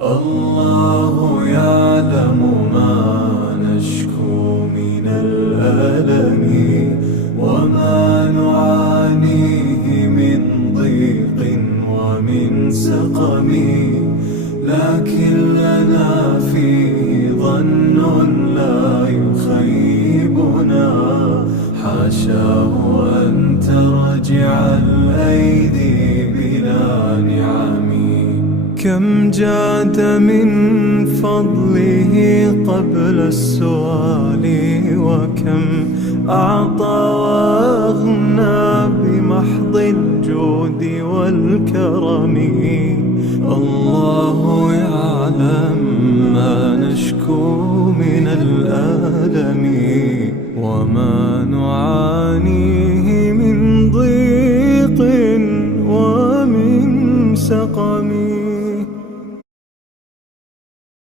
الله يعلم ما نشكو من الألم وما نعانيه من ضيق ومن سقم، لكن لنا فيه ظن لا يخيبنا، حاشاه أن ترجع الأيدي بلا نعم. كم جاد من فضله قبل السؤال، وكم أعطى وأغنى بمحض الجود والكرم. الله